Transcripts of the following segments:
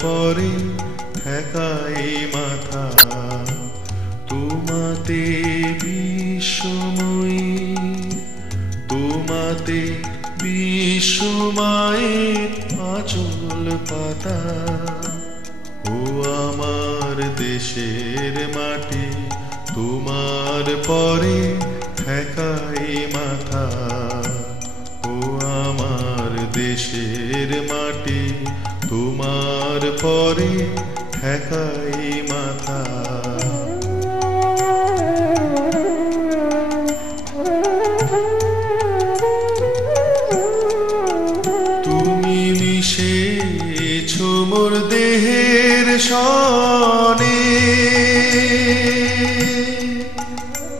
পরে ঠেকাই মাথা তোমাতে বিশ্বময়ী তোমাতে বিশ্বমায়ের আঁচল পাতা ও আমার দেশের মাটি তোমার পরে ঠেকাই মাথা ও আমার দেশের মাটি তোমার পরে ঠেকাই মাথা তুমি মিশেছো মোর দেহের সনে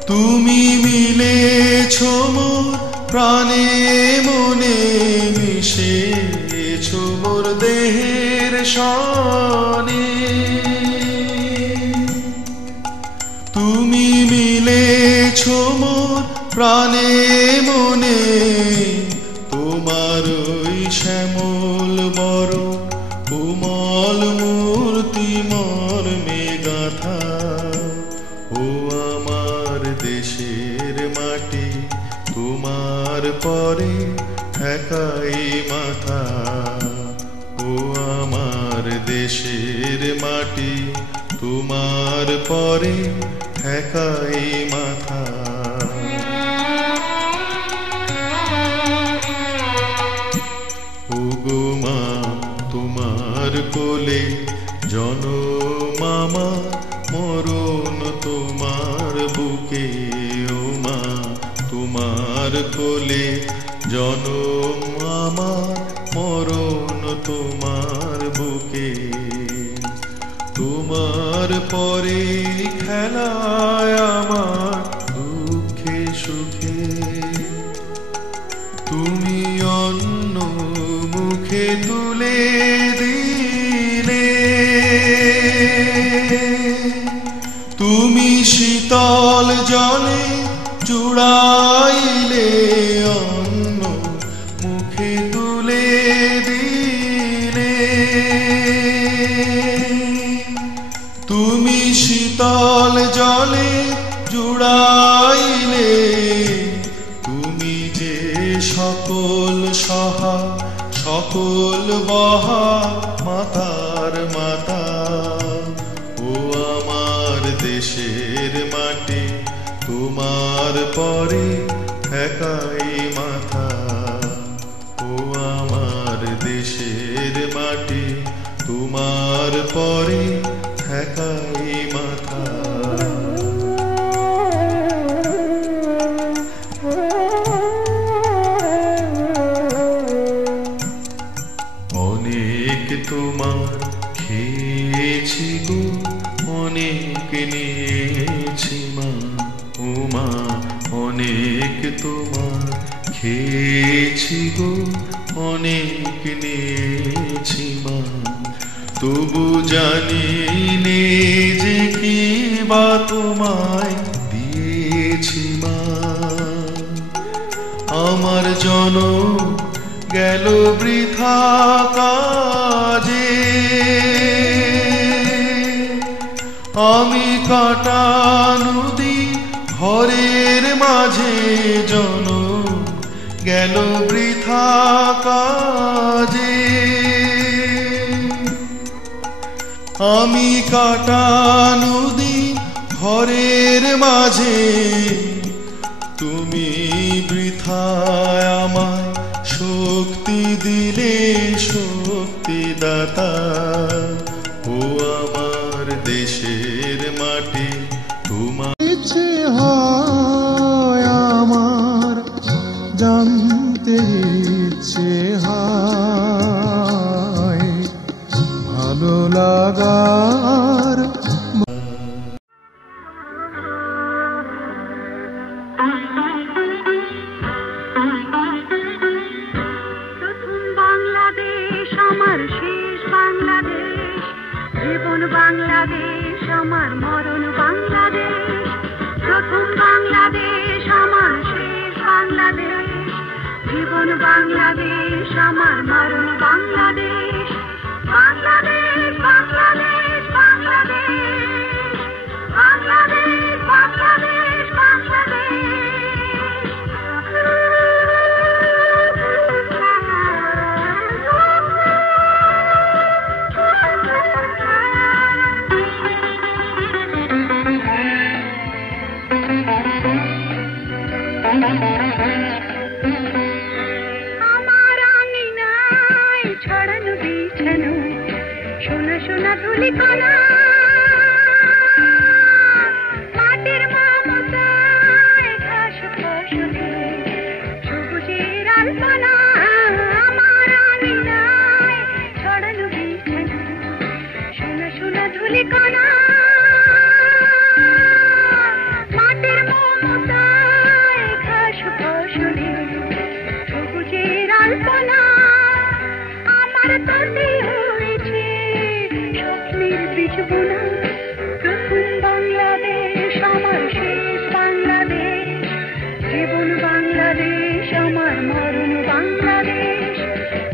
তুমি মিলেছো মোর প্রাণে মনে মিশেছো মোর দেহের সনে তুমি মিলেছো মোর প্রাণে মনে তোমার ওই শ্যামল বড় কোমল মূর্তি মর্মে গাথা ও আমার দেশের মাটি তোমার পরে ঠেকাই মাথা ও আমার দেশের মাটি তোমার পরে ঠেকাই মাথা ওগো মা তোমার কোলে জনম আমার মরণ তোমার বুকে ও মা তোমার কোলে জনম আমার মরণ তোমার বুকে তোমার পরে খেলায় আমার দুঃখে সুখে তুমি অন্য মুখে তুলে দিলে তুমি শীতল জলে জুড়াইলে অন্য মুখে তুলে দিলে তুমি শীতল জলে জুড়াইলে তুমি যে সকল সহা সকল বহা মাতার মাতা ও আমার দেশের মাটি তোমার পরে ঠেকাই মাথা ও আমার দেশের মাটি তোমার পরে ঠেকাই মাথা অনেক তোমার খেয়েছি গো অনেক নিয়েছি মা ও মা অনেক তোমার খেয়েছি গো অনেক নিয়েছি মা তবু জানি নে যে কি বা তোমায় দিয়েছি মা আমার জনম গেল বৃথা কাজে আমি কাটা নদী ঘরের মাঝে জনম গেল বৃথা কাজে আমি কাটা নদী ঘরের মাঝে তুমি বৃথায় আমায় শক্তি দিলে শক্তিদাতা ও আমার দেশের মাটি তোমার ইচ্ছে হয় আমার জানতে ইচ্ছে হয় ভালো লাগার বাংলাদেশ আমার মরণ বাংলাদেশ প্রথম বাংলাদেশ আমার শেষ বাংলাদেশ জীবন বাংলাদেশ আমার মরণ বাংলাদেশ বাংলাদেশ আমার আঙিনায় ছড়ানো বিছানো সোনা সোনা ধুলিকণা, মাটির মমতায় ঘাস ফসলে সবুজের আলপনা। আমার আঙিনায় ছড়ানো বিছানো সোনা সোনা ধুলিকণা, মাটির মমতায় ঘাস ফসলে সবুজের আলপনা। আমার তাতে হয়েছে স্বপ্নের বীজ বোনা, প্রথম বাংলাদেশ আমার শেষ বাংলাদেশ, জীবন বাংলাদেশ আমার মরণ বাংলাদেশ,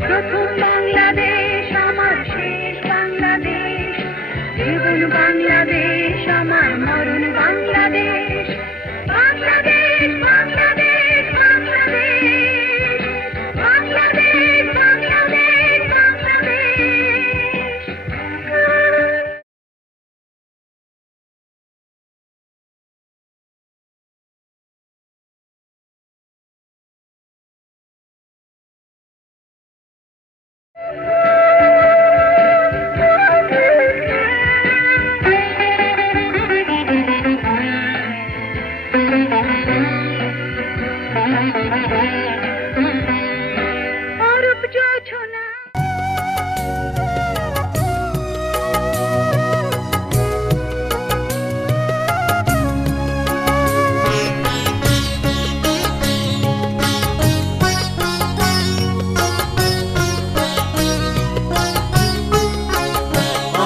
প্রথম বাংলাদেশ আমার শেষ বাংলাদেশ, জীবন বাংলাদেশ আমার মরণ বাংলাদেশ। বাংলাদেশ বাংলাদেশ বাংলাদেশ বাংলাদেশ বাংলাদেশ বাংলাদেশ। অরূপ জোছনা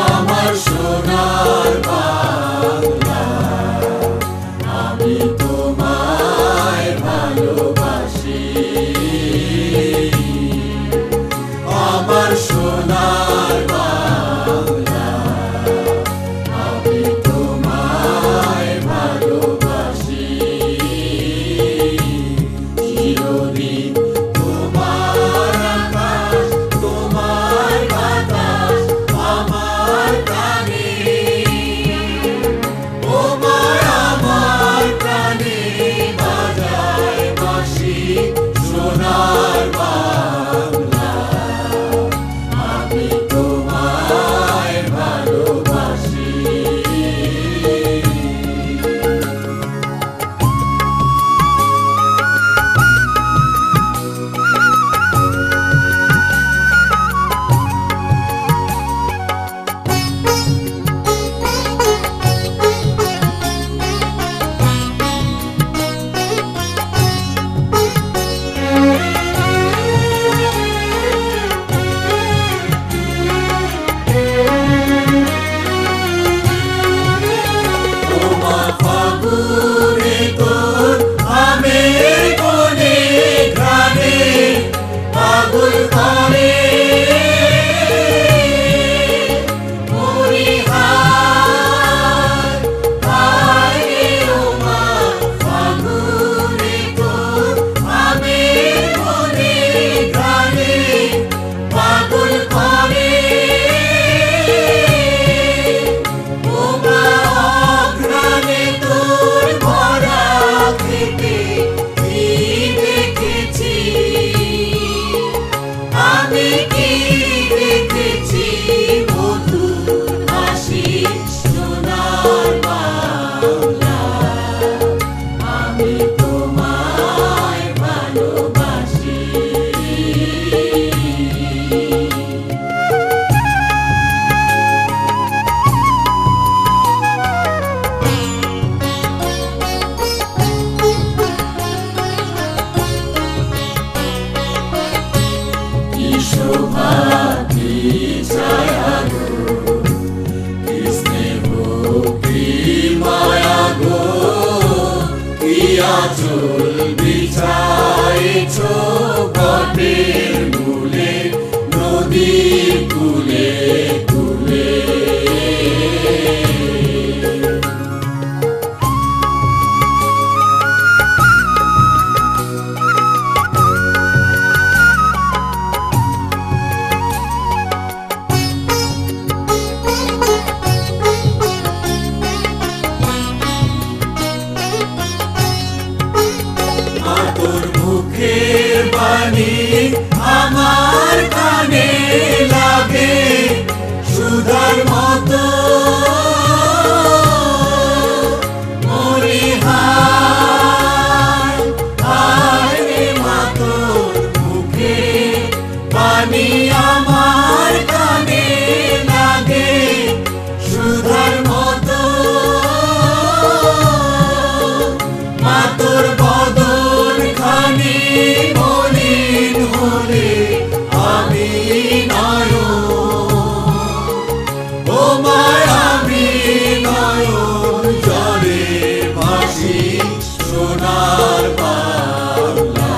আমার সোনার বাংলা, আমি তোমায় ভালোবাসি। আমার সোনার বাংলা, আমি তোমায় ভালোবাসি। চিরদিন তোমার আকাশ, তোমার বাতাস আমার প্রাণে, তোমার আমার প্রাণে বাজায় বাঁশি। সোনার বাংলা, আমি তোমায় ভালোবাসি। বাণী আমার কানে লাগে সুধার মতো মরিহার আরে মা তোর মুখে বাণী আমার কানে লাগে সুধার মতো মা তোর বদন খানি মলিন হলে আমি নয়ন ও মা আমি নয়ন জলে ভাসি সোনার বাংলা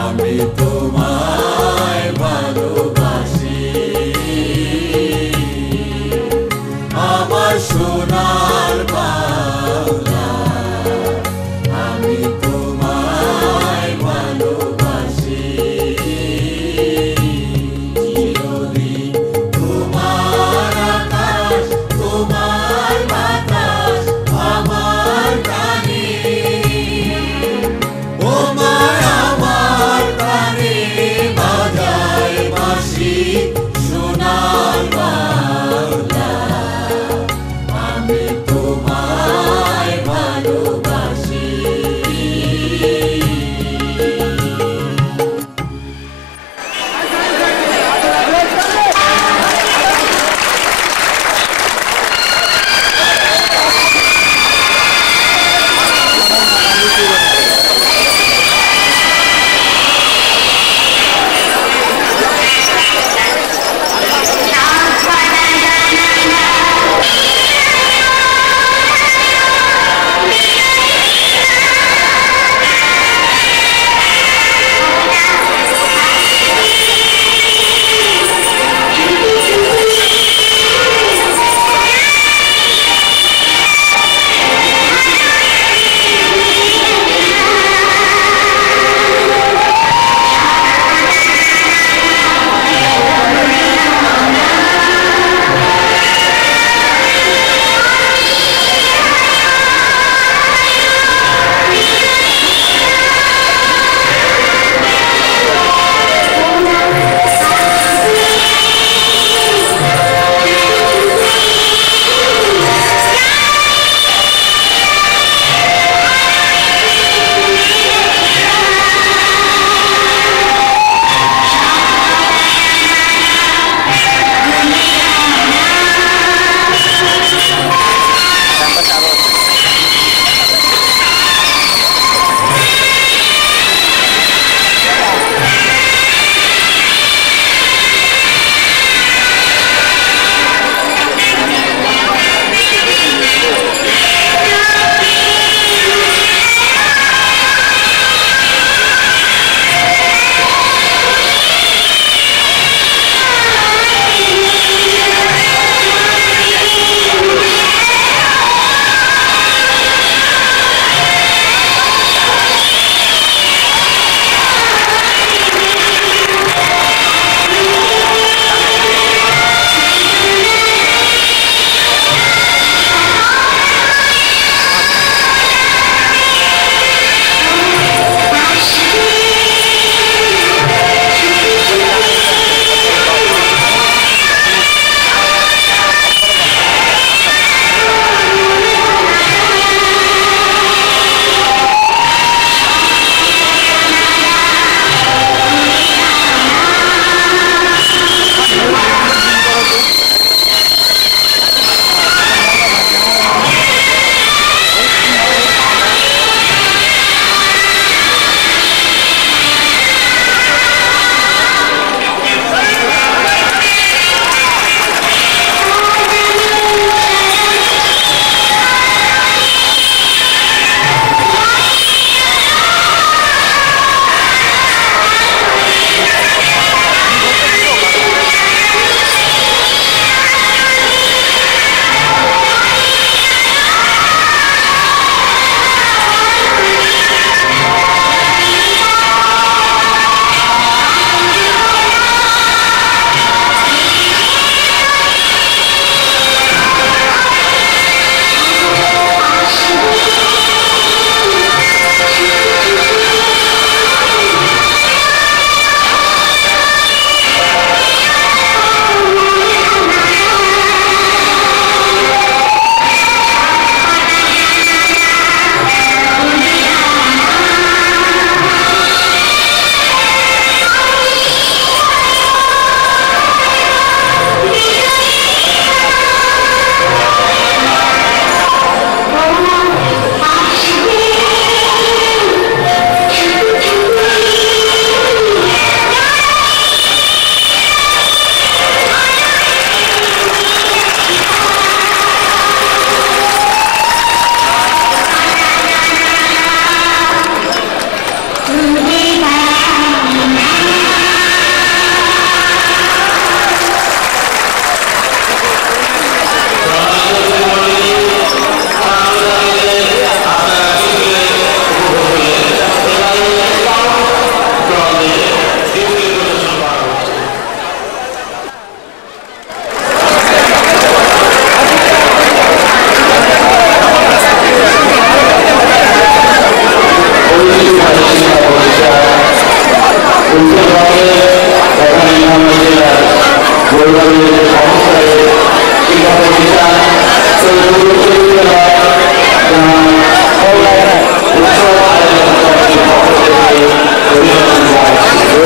আমি তোমায় ভালোবাসি আমার সোনার বাংলা আমি তোমায় ভালোবাসি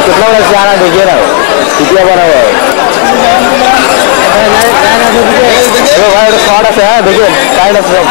कितना बड़ा सियारा देखिए ना कितना बड़ा हुआ है भाई शॉर्ट है देखिए काइंड ऑफ शॉट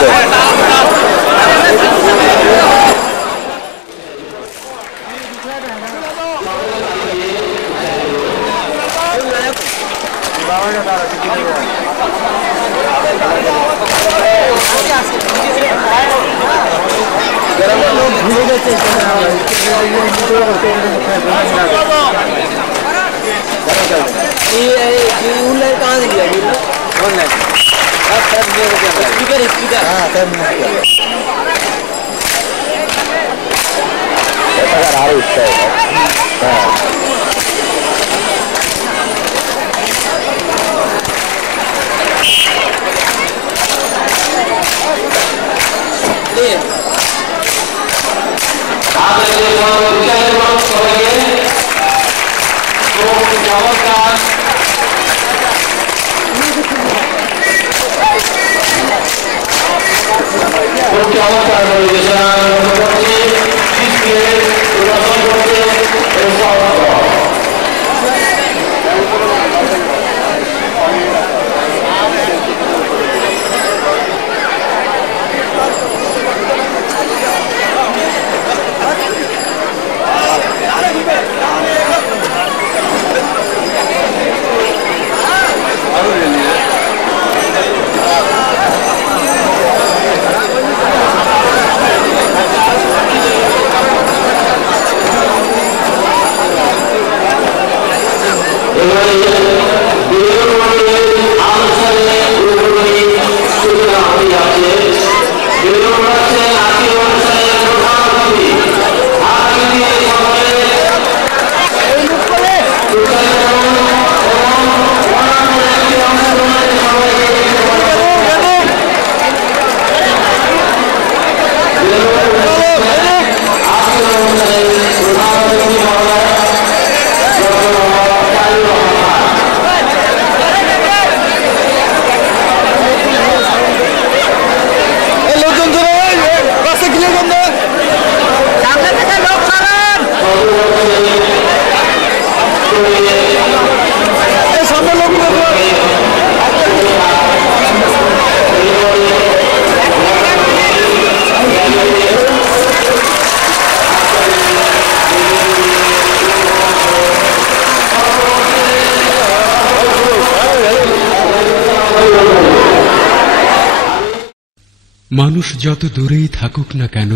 মানুষ যত দূরেই থাকুক না কেন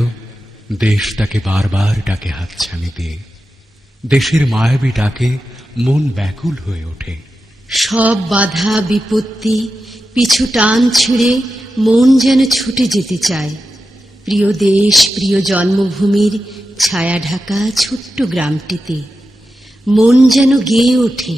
দেশ তাকে বারবার ডাকে হাতছানি দিয়ে দেশের মায়াবী ডাকে মন ব্যাকুল হয়ে ওঠে সব বাধা বিপত্তি পিছু টান ছিঁড়ে মন যেন ছুটে যেতে চায় প্রিয় দেশ প্রিয় জন্মভূমির ছায়া ঢাকা ছোট্ট গ্রামটিতে মন যেন গেয়ে ওঠে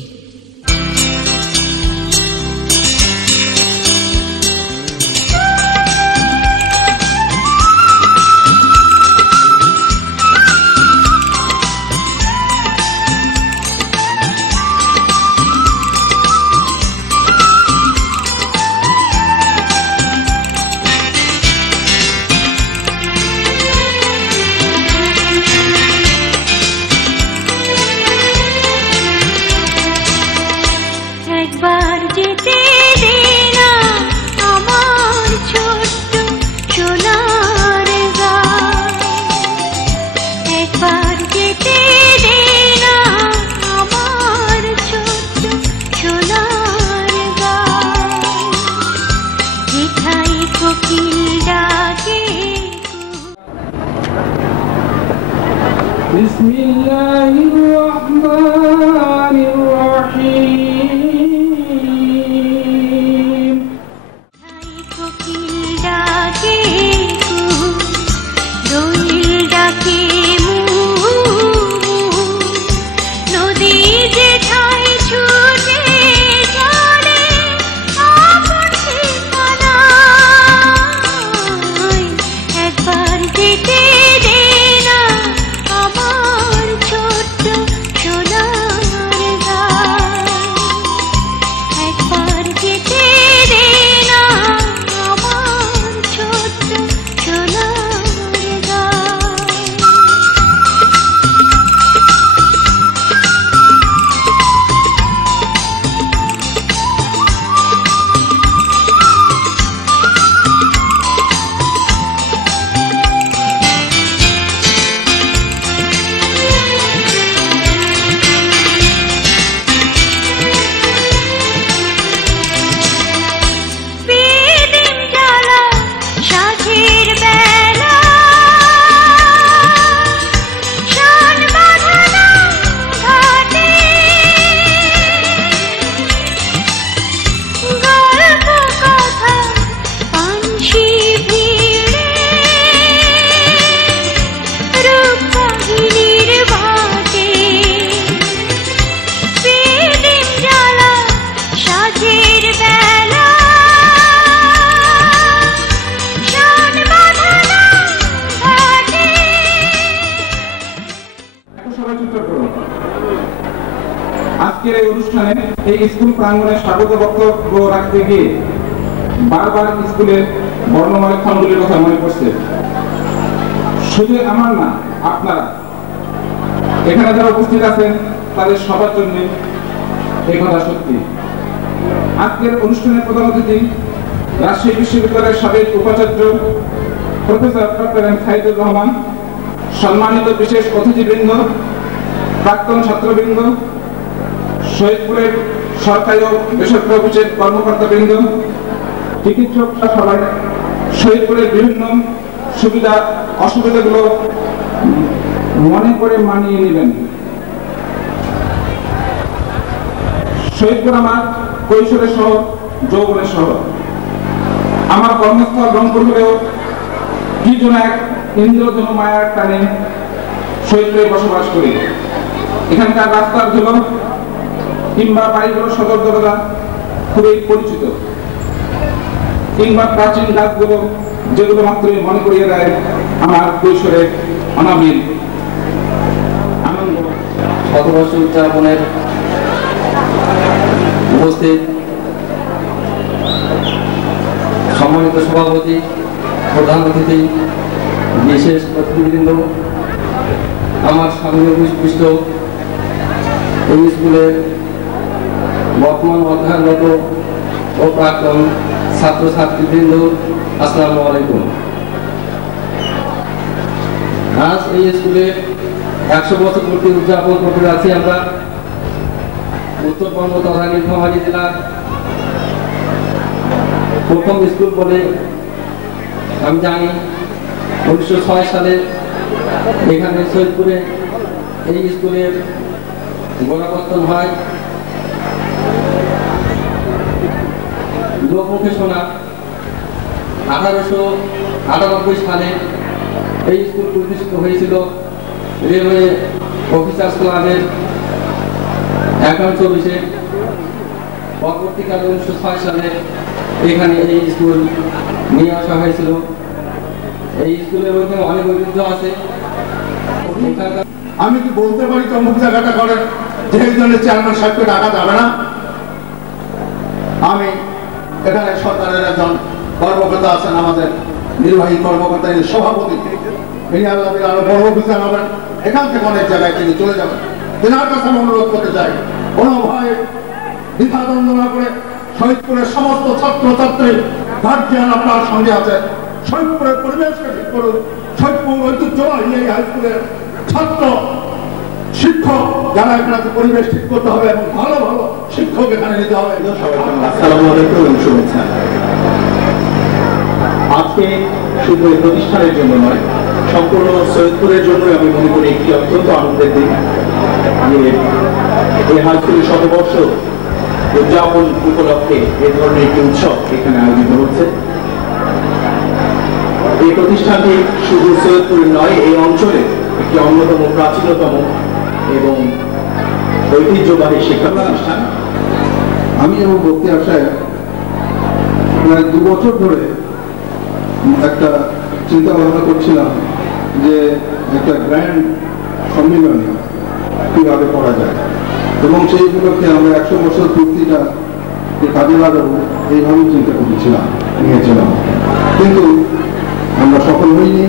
بسم الله الرحمن الرحيم ছোট করুন। আজকের এই অনুষ্ঠানে এই স্কুল প্রাঙ্গণে স্বাগত বক্তব্য রাখতে গিয়ে বারবার স্কুলের বর্ণময় ক্ষণগুলির কথা মনে পড়ছে। শুধু আমার না, আপনারা এখানে যারা উপস্থিত আছেন তাদের সবার জন্য এই কথা সত্যি। আজকের অনুষ্ঠানের প্রধান অতিথি রাজশাহী বিশ্ববিদ্যালয়ের সাবেক উপাচার্য professor doctor M Saidur Rahman, সম্মানিত বিশেষ অতিথিবৃন্দ, প্রাক্তন ছাত্রবৃন্দ, শহীদপুরের সরকারি ও বেসরকারি অফিসের কর্মকর্তাবৃন্দ, চিকিৎসকরা সবাই শহীদপুরের বিভিন্ন সুবিধা অসুবিধাগুলো মনে করে মানিয়ে নেবেন। শহীদপুর আমার কৈশোরের শহর, যৌবনের শহর। আমার কর্মস্থল রংপুর হলেও কি যেন এক ইন্দ্রধনু মায়ার টানে শহীদপুরে বসবাস করি। এখানকার রাস্তার ধুলো কিংবা বাড়িগুলোর সদর দরজা খুবই পরিচিত, কিংবা প্রাচীন গাছগুলো যেগুলো মাত্রই মনে করিয়ে দেয় আমার কৈশোরের অনাবিল আনন্দ। শতবর্ষ উদযাপনের উপস্থিত সম্মানিত সভাপতি, প্রধান অতিথি, বিশেষ অতিথিবৃন্দ, আমার সামনে উপবিষ্ট এই স্কুলের বর্তমান অধ্যয়নরত ও প্রাক্তন ছাত্রছাত্রীবৃন্দ, আসসালামু আলাইকুম। আজ এই স্কুলে 100 বছর পূর্তি উদযাপন করতে যাচ্ছি আমরা। উত্তরবঙ্গ তথা নীলফামারী জেলার প্রথম স্কুল বলে আমি জানি। 1906 সালে এখানে সৈয়দপুরে এই স্কুলের গোড়াপত্তন হয়। লোকমুখে শোনা 1898 সালে এই স্কুল প্রতিষ্ঠিত হয়েছিল রেলওয়ে অফিসার্স ক্লাবের একাংশ অফিসে। পরবর্তীকালে 1906 সালে এখানে এই স্কুল নিয়ে আসা হয়েছিল। এই স্কুলের মধ্যে অনেক ঐতিহ্য আছে। আমি কি বলতে পারি অমুক জায়গাটা করেন যে এই জন্য চেয়ারম্যান সাহেবকে ডাকা যাবে না? আমি এখানে সরকারের একজন কর্মকর্তা আছেন, আমাদের নির্বাহী কর্মকর্তা, সভাপতি, তিনি আরো বড় অফিসার হবেন, এখান থেকে অনেক জায়গায় তিনি চলে যাবেন। তেনার কাছে আমি অনুরোধ করতে চাই, কোনো ভয় দ্বিধাদ্বন্দ্ব না করে শহীদপুরের সমস্ত ছাত্রছাত্রী গার্জিয়ান আপনার সঙ্গে আছে। শহীদপুরের পরিবেশকে ঠিক করুন। শহীদপুর ঐতিহ্যবাহী এই হাই স্কুলের ছাত্র শিক্ষক যারা এখানে পরিবেশ ঠিক করতে হবে এবং ভালো ভালো শিক্ষক এখানে নিতে হবে। আসসালামু আলাইকুম এবং শুভেচ্ছা। আজকে শুধু এই প্রতিষ্ঠানের জন্য নয়, সম্পূর্ণ সৈয়দপুরের জন্য আমি মনে করি একটি অত্যন্ত আনন্দের দিন যে এই হাই স্কুলের শতবর্ষ উদযাপন উপলক্ষে এ ধরনের একটি উৎসব এখানে আয়োজিত হচ্ছে। এই প্রতিষ্ঠানটি শুধু সৈয়দপুরের নয়, এই অঞ্চলে একটি অন্যতম প্রাচীনতম এবং ঐতিহ্যবাহী শিক্ষা প্রতিষ্ঠান। আমি এবং বক্তিয়ার সাহেব প্রায় 2 বছর ধরে একটা চিন্তা ভাবনা করছিলাম যে একটা গ্র্যান্ড সম্মেলনী কিভাবে করা যায়, এবং সেই উপলক্ষে আমরা 100 বছর পূর্তিটা কাজে লাগাবো এইভাবেই চিন্তা নিয়েছিলাম, কিন্তু আমরা সফল হইনি।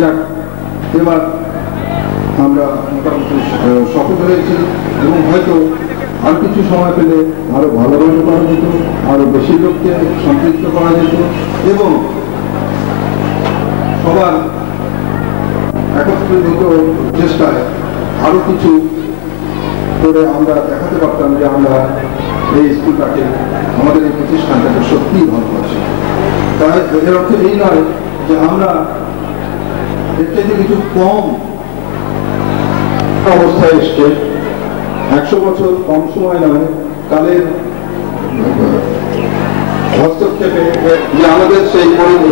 যাক, এবার আমরা মোটামুটি সফল হয়েছি এবং হয়তো আর কিছু সময় পেলে আরো ভালোভাবে করা যেত, আরো বেশি লোককে সম্পৃক্ত করা যেত এবং সবার একত্রিত চেষ্টায় আরো কিছু করে আমরা দেখাতে পারতাম যে আমরা এই স্কুলটাকে, আমাদের এই প্রতিষ্ঠানটাকে সত্যিই ভালোবাসি। তাই এর অর্থ এই নয় যে আমরা এর থেকে কিছু কম অবস্থায় এসছে। 100 বছর কম সময় নয়, কালের হস্তক্ষেপে যে আমাদের সেই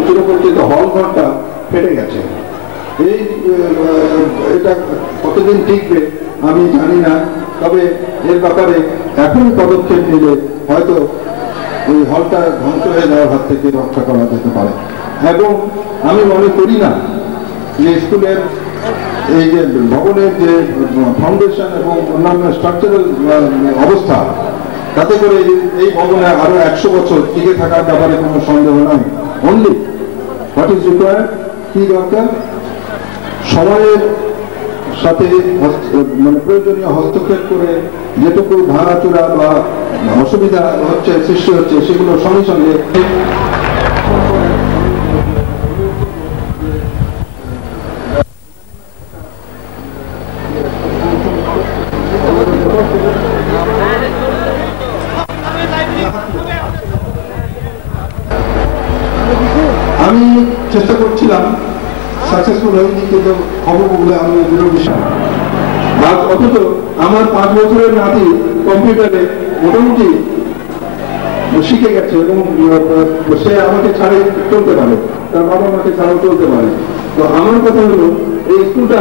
চিরপরিচিত হল ঘরটা ফেটে গেছে। এটা কতদিন টিকবে আমি জানি না, তবে এর ব্যাপারে এখনই পদক্ষেপ নিলে হয়তো এই হলটা ধ্বংস হয়ে যাওয়ার হাত থেকে রক্ষা করা যেতে পারে। এবং আমি মনে করি না যে স্কুলের এই যে ভবনের যে ফাউন্ডেশন এবং অন্যান্য স্ট্রাকচারাল অবস্থা, তাতে করে এই ভবনে আরো 100 বছর টিকে থাকার ব্যাপারে কোনো সন্দেহ নাই। অনলি হোয়াট ইজ রিকোয়ার্ড, কি দরকার, সময়ের সাথে মানে প্রয়োজনীয় হস্তক্ষেপ করে যেটুকু ভাঙাচোরা বা অসুবিধা হচ্ছে, সৃষ্টি হচ্ছে, সেগুলো সঙ্গে সঙ্গে আমি চেষ্টা করছিলাম, সাকসেসফুল হয়নি, কিন্তু হবো বলে আমি দৃঢ় বিশ্বাস। অথচ আমার 5 বছরের নাতি কম্পিউটারে মোটামুটি শিখে গেছে এবং সে আমাকে ছাড়াই চলতে পারে, তার বাবা মাকে ছাড়াও চলতে পারে। তো আমার কথা হলো, এই স্কুলটা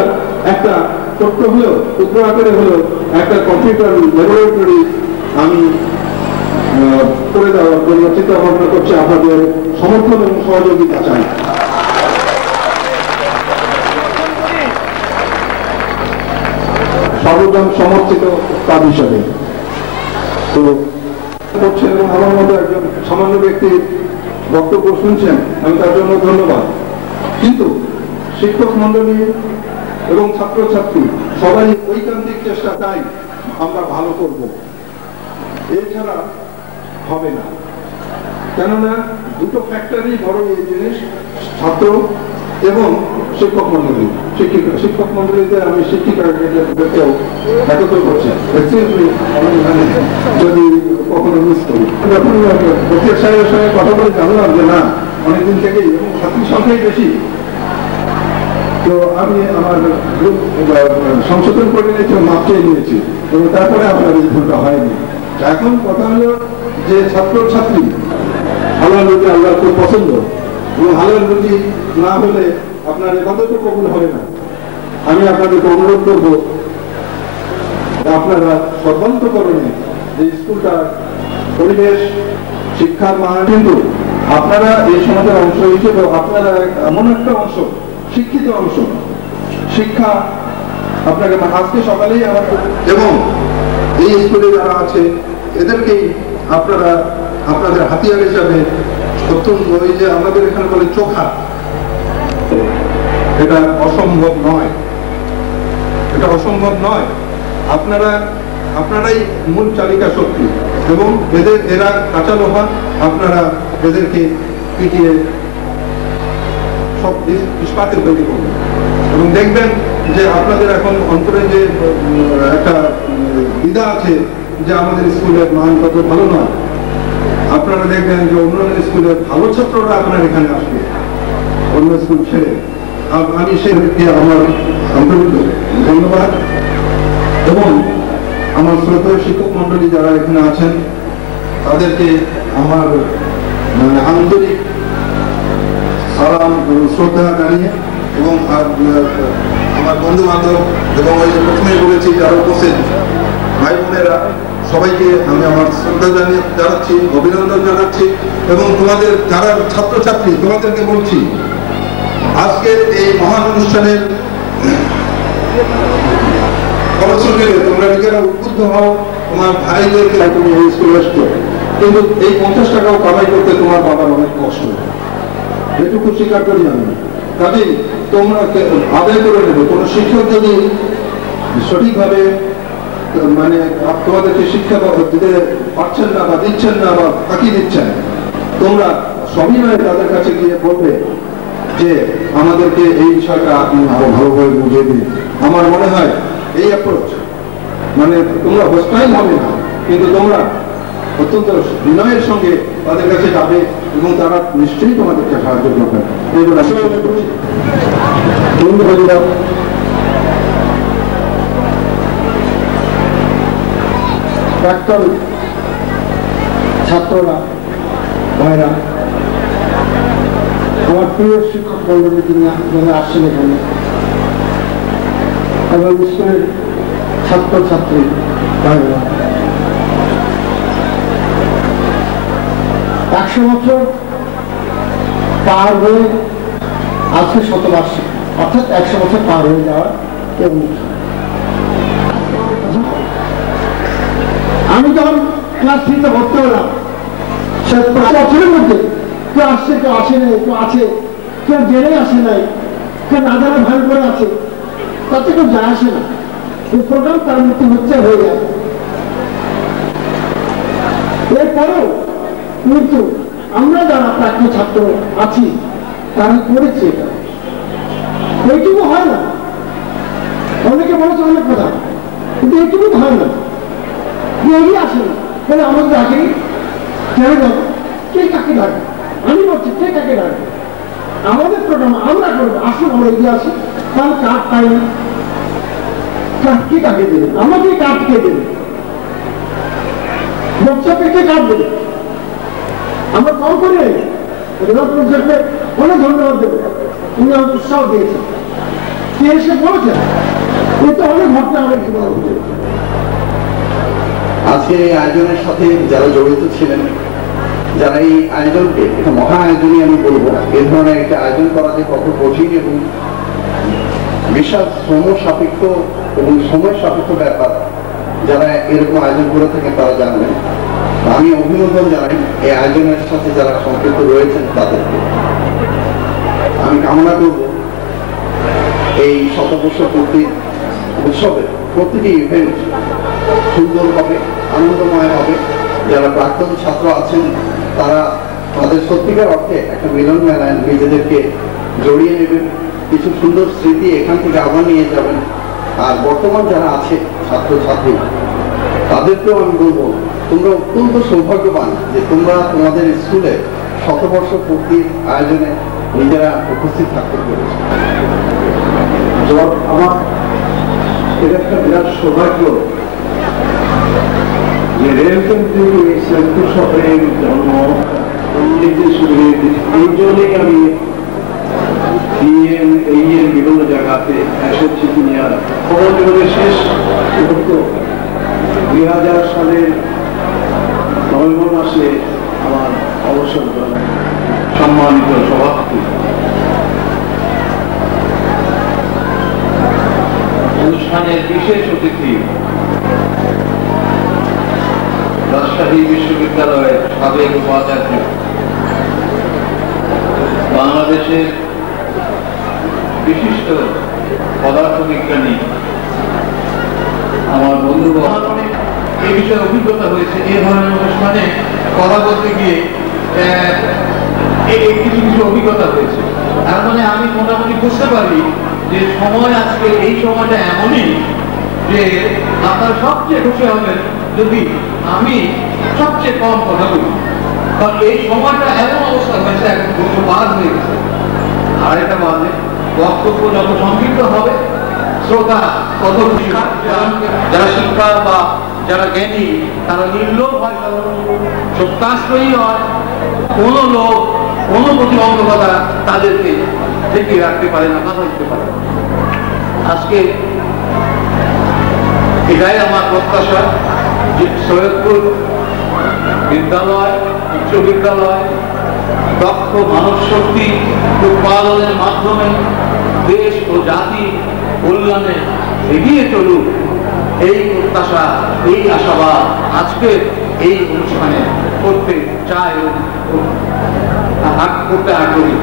একটা ছোট্ট হলেও, ক্ষুদ্র আকারে হলেও একটা কম্পিউটার ল্যাবরেটরি আমি করে দেওয়ার জন্য চিন্তা ভাবনা করছি। আপনাদের সমর্থন এবং সহযোগিতা চাই। সর্বজন সমর্থিত কাজ হিসাবে তো করছেন এবং আমার মতো একজন সামান্য ব্যক্তির বক্তব্য শুনছেন, আমি তার জন্য ধন্যবাদ। কিন্তু শিক্ষক মন্ডলী এবং ছাত্রছাত্রী সবাই ঐকান্তিক চেষ্টা চাই আমরা ভালো করব, এছাড়া হবে না। কেননা দুটো ফ্যাক্টরি বড় এই জিনিস, ছাত্র এবং শিক্ষক মন্ডলী। শিক্ষক মন্ডলীতে আমি শিক্ষিকাদেরকেও একত্র করছি, যদি কখনো মিস করি। যখন বক্তিয়ার সাহেবের সঙ্গে কথা বলে জানলাম যে না, অনেকদিন থেকেই এবং ছাত্রীর সংখ্যাই বেশি, তো আমি আমার সংশোধন করে নিয়েছি, মাপ চেয়ে নিয়েছি এবং তারপরে আমার এই ভুলটা হয়নি। এখন কথা হলো যে ছাত্রছাত্রী হালাল রুজি আল্লাহ খুব পছন্দ, এবং হালাল রুজি না হলে আপনার ইবাদতও কবুল হবে না। আমি আপনাদেরকে অনুরোধ করব আপনারা সর্বান্তকরণে যে স্কুলটা পরিবেশ শিক্ষার মান, কিন্তু আপনারা এই সমাজের অংশ হিসেবে আপনারা এমন একটা অংশ, শিক্ষিত অংশ, শিক্ষা আপনাকে আজকে সকালেই আমার এবং এই স্কুলে যারা আছে এদেরকেই আপনারা আপনাদের হাতিয়ার হিসাবে অত্যন্ত, ওই যে আমাদের এখানে বলে চোখা, এটা অসম্ভব নয়, এটা অসম্ভব নয়। আপনারাই মূল চালিকা শক্তি এবং এরা কাঁচা লোহা, আপনারা এদেরকে পিটিয়ে সব ইস্পাতে তৈরি করবেন এবং দেখবেন যে আপনাদের এখন অন্তরে যে একটা দ্বিধা আছে যে আমাদের স্কুলের মান কত ভালো নয়, আপনারা দেখবেন যে অন্য স্কুলের ভালো ছাত্ররা আপনার এখানে আসবে অন্য স্কুল ছেড়ে। আমি সেদিকে আমার আন্তরিক ধন্যবাদ এবং আমার শ্রদ্ধেয় শিক্ষক মন্ডলী যারা এখানে আছেন তাদেরকে আমার আন্তরিক সালাম শ্রদ্ধা জানিয়ে এবং আমার বন্ধু বান্ধব এবং ওই যে প্রথমেই বলেছি যারা উপস্থিত ভাই বোনেরা সবাইকে আমি আমার শ্রদ্ধা জানাচ্ছি, অভিনন্দন জানাচ্ছি এবং তোমাদের যারা ছাত্রছাত্রী তোমাদেরকে বলছি আজকের এই মহান অনুষ্ঠানের ফলশ্রুতিতে তোমরা নিজেরা উদ্বুদ্ধ হও, তোমার ভাইদেরকে তুমি এই স্কুলে আসছো, কিন্তু এই 50 টাকাও কামাই করতে তোমার বাবার অনেক কষ্ট, এটুকু স্বীকার করি আমি। কাজেই তোমরা আদায় করে নেবে। কোনো শিক্ষক যদি সঠিকভাবে মানে তোমাদেরকে শিক্ষা দিতে পারছেন না বা দিচ্ছেন না বা ফাঁকি দিচ্ছেন, তোমরা সবিনয়ে তাদের কাছে গিয়ে বলবে যে আমাদেরকে এই বিষয়টা আপনি আরো ভালোভাবে বুঝিয়ে দিন। আমার মনে হয় এই অ্যাপ্রোচ মানে তোমরা হোস্টাইল হবে না, কিন্তু তোমরা অত্যন্ত বিনয়ের সঙ্গে তাদের কাছে যাবে এবং তারা নিশ্চয়ই তোমাদেরকে সাহায্য করবে। এইগুলো আসলে প্রাক্তন ছাত্ররা ভাইরা, আমার প্রিয় শিক্ষক মন্ডলী যারা আসছেন এখানে এবং স্কুলের ছাত্রছাত্রী ভাইরা, 100 বছর পার হয়ে আজকে শতবার্ষিকী, অর্থাৎ 100 বছর পার হয়ে যাওয়ার আমি যখন ক্লাস 3-তে ভর্তি হলাম, সে বছরের মধ্যে কেউ আসছে, কেউ আসে নাই, কেউ আছে, কেউ জেনে আসে নাই, কেউ না জানা ভালো করে আছে, তাতে কেউ যায় আসে না। এই প্রোগ্রাম তার মধ্যে হচ্ছে, হয়ে যায়। এরপরেও কিন্তু আমরা যারা প্রাক্তন ছাত্র আছি তারা করেছি এটা, এইটুকু হয় না। অনেকে বলেছে অনেক কথা, কিন্তু এইটুকু হয় না, এগিয়ে আসে না। তাহলে আমাদের ডাকে কেন যাবো, কে কাকে ডাকে? আমি বলছি কে কাকে ডাকে? আমাদের প্রোগ্রাম আমরা করবো, আসুন আমরা এগিয়ে আসি। কারণ কার্ড পাই না, কার্ড কে কাকে দেবে? আমাকে কার্ড কে দেবে? বক্তব্যে কে কার্ড দেবে? আমরা কম করি নাই। অনেক ধন্যবাদ দেবো, উনি আমাকে উৎসাহ দিয়েছেন, কে এসে বলেছেন, এ তো অনেক ঘটনা আমাদের জীবনে ঘটেছে। আজকে এই আয়োজনের সাথে যারা জড়িত ছিলেন, যারা এই আয়োজনকে একটা মহা আয়োজনই আমি বলবো, এ ধরনের একটা আয়োজন করা যে কত কঠিন এবং বিশাল শ্রম সাপেক্ষ এবং সময় সাপেক্ষ ব্যাপার, যারা এরকম আয়োজন করে থাকেন তারা জানবেন। আমি অভিনন্দন জানাই এই আয়োজনের সাথে যারা সম্পৃক্ত রয়েছেন তাদেরকে। আমি কামনা করব এই শতবর্ষ পূর্তি উৎসবের প্রতিটি ইভেন্ট সুন্দর হবে, আনন্দময় হবে। যারা প্রাক্তন ছাত্র আছেন তারা তাদের সত্যিকার অর্থে একটা মিলন মেলায় নিজেদেরকে জড়িয়ে নেবেন, কিছু সুন্দর স্মৃতি এখান থেকে আবার নিয়ে যাবেন। আর বর্তমান যারা আছে ছাত্রছাত্রী, তাদেরকেও আমি বলবো তোমরা অত্যন্ত সৌভাগ্যবান যে তোমরা তোমাদের স্কুলে শতবর্ষ পূর্তির আয়োজনে নিজেরা উপস্থিত থাকতে পেরেছ। আমার এটা একটা বিরাট সৌভাগ্য যে রেলকেন্দ্রিক এই সৈয়দপুর শহরের জন্ম এই জন্যই আমি বিভিন্ন জায়গাতে এসেছি নিয়ে খবর জীবনের শেষ মুহূর্ত 2000 সালের নভেম্বর মাসে আমার অবসর সম্মানিত সভাপতি অনুষ্ঠানের বিশেষ অতিথি রাজশাহী বিশ্ববিদ্যালয়ের সাবেক উপাচার্য, বাংলাদেশের বিশিষ্ট পদার্থবিজ্ঞানী আমার বন্ধুগণ, এই বিষয়ে অভিজ্ঞতা হয়েছে। এই ধরনের অনুষ্ঠানে কথা বলতে গিয়ে কিছু কিছু অভিজ্ঞতা হয়েছে। তার মানে আমি মোটামুটি বুঝতে পারি যে সময় আজকে এই সময়টা এমনই যে আপনারা সবচেয়ে খুশি হবেন যদি আমি সবচেয়ে কম কথা বলি, কারণ এই সময়টা এমন অবস্থা হয়েছে, এখন দুটো পার হয়ে গেছে, আড়াইটা বাজে। বক্তব্য যত সংক্ষিপ্ত হবে শ্রোতা তত খুশি। যারা শিক্ষা বা যারা জ্ঞানী তারা নির্লোভ হয়, সত্যাশ্রয়ী হয়, কোনো লোক কোনো প্রতিবন্ধকতা তাদেরকে থেকে রাখতে পারে না, কথা দিতে পারে। আজকে এটাই আমার প্রত্যাশা যে সৈয়দপুর বিদ্যালয়, উচ্চ বিদ্যালয় দক্ষ মানব শক্তি উৎপাদনের মাধ্যমে দেশ ও জাতি কল্যাণে এগিয়ে চলুক, এই প্রত্যাশা, এই আশাবাদ আজকে এই অনুষ্ঠানে করতে চাই এবং করতে আগ্রহী।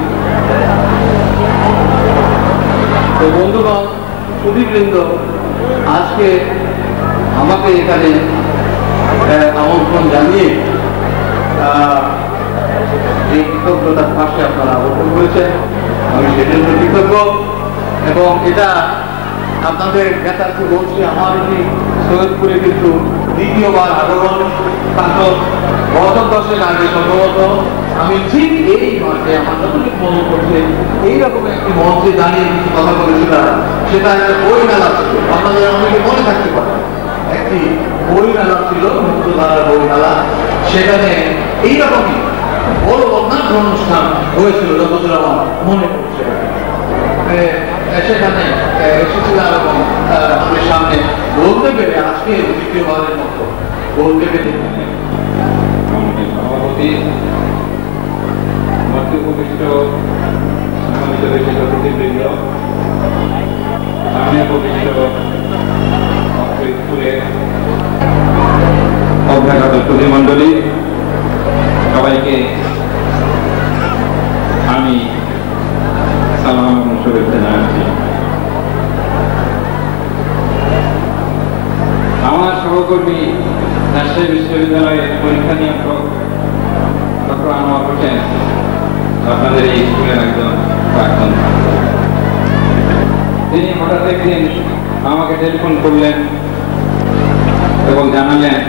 তো বন্ধুগণ, সুধীবৃন্দ, আজকে আমাকে এখানে আমন্ত্রণ জানিয়ে যে কৃতজ্ঞতার পাশে আপনারা আবদ্ধ করেছেন, আমি সেটার জন্য কৃতজ্ঞ। এবং এটা আপনাদের নেতাকে বলছি, আমার এটি সৈয়দপুরে কিন্তু দ্বিতীয়বার আগমন। তারপর বছর 10 আগে সম্ভবত আমি ঠিক এই মাঠে, আমার যতটুকু মনে করছে এইরকম একটি মঞ্চে দাঁড়িয়ে কিছু কথা বলেছিলাম। সেটা একটা বই মেলা ছিল, আপনাদের অনেকে মনে থাকতে পারে, একটি বই মেলা ছিল, মুক্তধারার বই মেলা। সেখানে এইরকমই বড় অন্যান্য অনুষ্ঠান হয়েছিল, যতদূর আমার মনে পড়ছে। সেখানে এসেছিলাম এবং আমাদের সামনে বলতে পেরে আজকে দ্বিতীয়বারের মতো বলতে পেরে সভাপতি, মধ্যপ্রবিষ্ট সম্মানিত দেশের অতিথিবৃন্দ, সামনে প্রতিষ্ঠিত স্কুলের অভ্যাগত প্রতিমণ্ডলী, সবাইকে আমি সালাম এবং শুভেচ্ছা জানাচ্ছি। আমার সহকর্মী রাজশাহী বিশ্ববিদ্যালয়ের পরীক্ষা নিয়ন্ত্রক ডক্টর আনোয়ার হোসেন আপনাদের এই স্কুলের একজন প্রাক্তন ছাত্র। তিনি হঠাৎ একদিন আমাকে টেলিফোন করলেন এবং জানালেন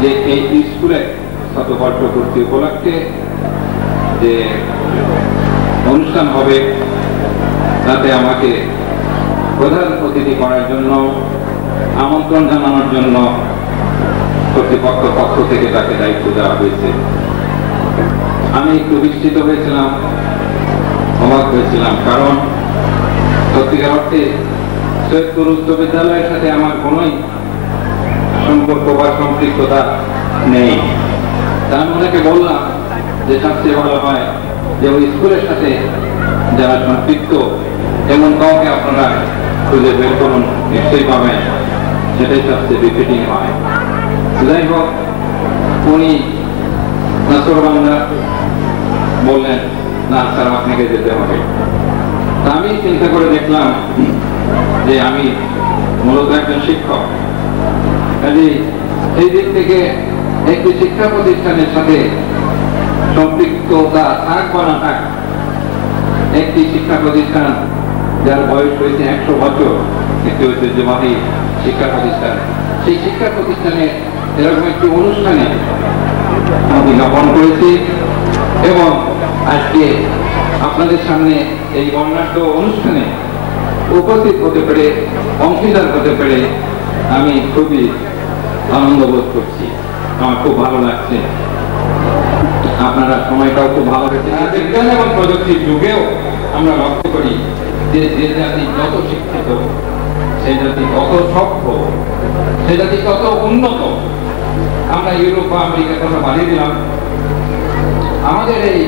যে এই স্কুলে শতবর্ষ পূর্তি উপলক্ষে যে অনুষ্ঠান হবে তাতে আমাকে প্রধান অতিথি করার জন্য আমন্ত্রণ জানানোর জন্য কর্তৃপক্ষ পক্ষ থেকে তাকে দায়িত্ব দেওয়া হয়েছে। আমি একটু বিস্মিত হয়েছিলাম, অবাক হয়েছিলাম, কারণ সত্যিকার অর্থে সৈয়দপুর উচ্চ বিদ্যালয়ের সাথে আমার কোনোই সম্পর্ক বা সম্পৃক্ততা নেই। তার মনেকে বললাম যে সবচেয়ে ভালো হয় যে ওই স্কুলের সাথে যারা সম্পৃক্ত এমন কাউকে আপনারা খুঁজে বের করুন, নিশ্চয়ই পাবেন, সেটাই সবচেয়ে বেফিটিং হয়। যাই হোক, উনি নাসরবান্দা বললেন না স্যার আপনাকে যেতে হবে। তা আমি চিন্তা করে দেখলাম যে আমি মূলত একজন শিক্ষক, কাজে সেই দিক থেকে একটি শিক্ষা প্রতিষ্ঠানের সাথে সম্পৃক্ততা থাক বা না থাক, একটি শিক্ষা প্রতিষ্ঠান যার বয়স হয়েছে 100 বছর, একটি ঐতিহ্যবাহী শিক্ষা প্রতিষ্ঠান, সেই শিক্ষা প্রতিষ্ঠানে এরকম একটি অনুষ্ঠানে আমি জ্ঞাপন করেছি এবং আজকে আপনাদের সামনে এই বর্ণাঢ্য অনুষ্ঠানে উপস্থিত হতে পেরে, অংশীদার হতে পেরে আমি খুবই আনন্দ বোধ করছি। আমার খুব ভালো লাগছে, আপনারা সময়টাও খুব ভালো হয়েছে। বিজ্ঞান এবং প্রযুক্তির যুগেও আমরা লক্ষ্য করি যে যে জাতি যত শিক্ষিত, সেই জাতি কত সভ্য, সেই জাতি কত উন্নত। আমরা ইউরোপ বা আমেরিকার কথা বাড়িয়ে দিলাম, আমাদের এই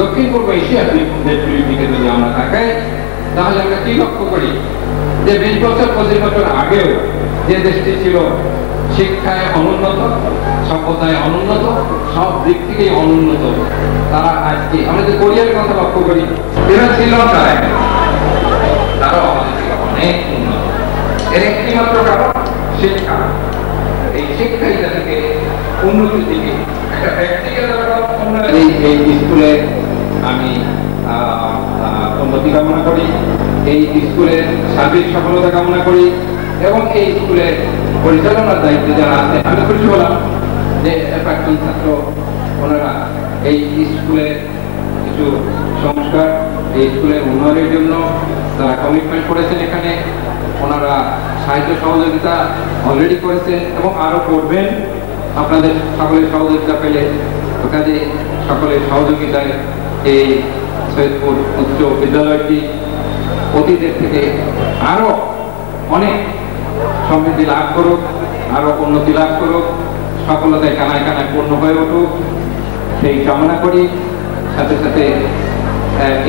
দক্ষিণ পূর্ব এশিয়ার দেশগুলির দিকে যদি আমরা তাকাই, তাহলে আমরা কি লক্ষ্য করি যে 20 বছর 25 বছর আগেও যে দেশটি ছিল শিক্ষায় অনুন্নত, সভ্যতায় অনুন্নত, সব দিক থেকেই অনুন্নত, তারা আজকে আমরা যে কোরিয়ার কথা লক্ষ্য করি, এরা শ্রীলঙ্কায়, তারাও আমাদের থেকে অনেক উন্নত। এর একটি মাত্র কারণ শিক্ষা। এই শিক্ষাই তাদেরকে উন্নতির দিকে একটা প্র্যাকটিক্যাল এই স্কুলে আমি উন্নতি কামনা করি, এই স্কুলের সার্বিক সফলতা কামনা করি এবং এই স্কুলের পরিচালনার দায়িত্বে যারা আছে, আমি খুশি হলাম যে প্রাক্তন ছাত্র ওনারা এই স্কুলের কিছু সংস্কার, এই স্কুলের উন্নয়নের জন্য তারা কমিটমেন্ট করেছেন। এখানে ওনারা সাহায্য সহযোগিতা অলরেডি করেছেন এবং আরো করবেন। আপনাদের সকলের সহযোগিতা পেলে, কাজে সকলের সহযোগিতায় এই সৈয়দপুর উচ্চ বিদ্যালয়টি অতীতের থেকে আরো অনেক সমৃদ্ধি লাভ করুক, আরো উন্নতি লাভ করুক, সফলতায় কানায় কানায় পূর্ণ হয়ে উঠুক, সেই কামনা করি। সাথে সাথে